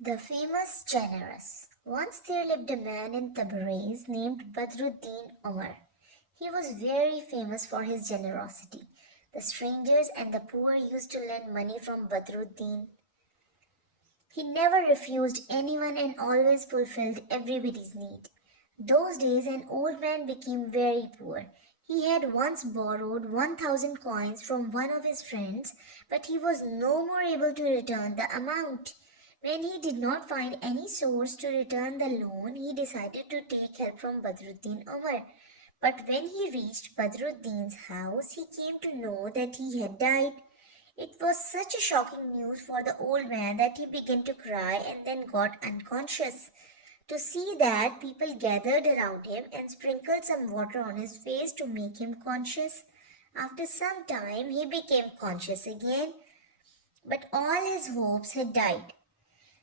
The famous generous. Once there lived a man in Tabriz named Badruddin Omar. He was very famous for his generosity. The strangers and the poor used to lend money from Badruddin. He never refused anyone and always fulfilled everybody's need. Those days, an old man became very poor. He had once borrowed 1,000 coins from one of his friends, but he was no more able to return the amount. When he did not find any source to return the loan, he decided to take help from Badruddin Omar. But when he reached Badruddin's house, he came to know that he had died. It was such a shocking news for the old man that he began to cry and then got unconscious. To see that, people gathered around him and sprinkled some water on his face to make him conscious. After some time, he became conscious again, but all his hopes had died.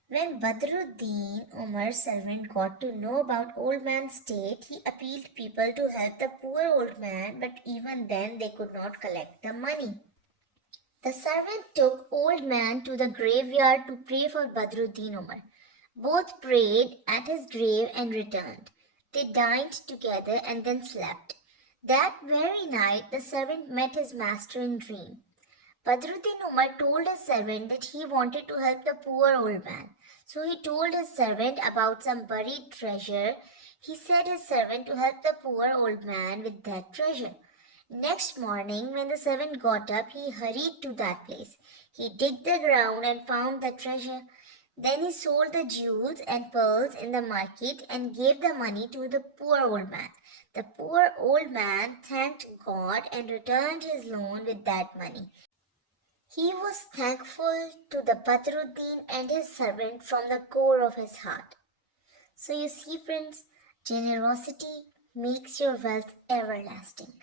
When Badruddin Umar's servant got to know about old man's state, he appealed people to help the poor old man, but even then they could not collect the money. The servant took old man to the graveyard to pray for Badruddin Umar. Both prayed at his grave and returned. They dined together and then slept. That very night the servant met his master in dream. Badruddin Umar told his servant that he wanted to help the poor old man. So he told his servant about some buried treasure. He said his servant to help the poor old man with that treasure. Next morning, when the servant got up, he hurried to that place. He digged the ground and found the treasure. Then he sold the jewels and pearls in the market and gave the money to the poor old man. The poor old man thanked God and returned his loan with that money. He was thankful to the Badruddin and his servant from the core of his heart. So you see, friends, generosity makes your wealth everlasting.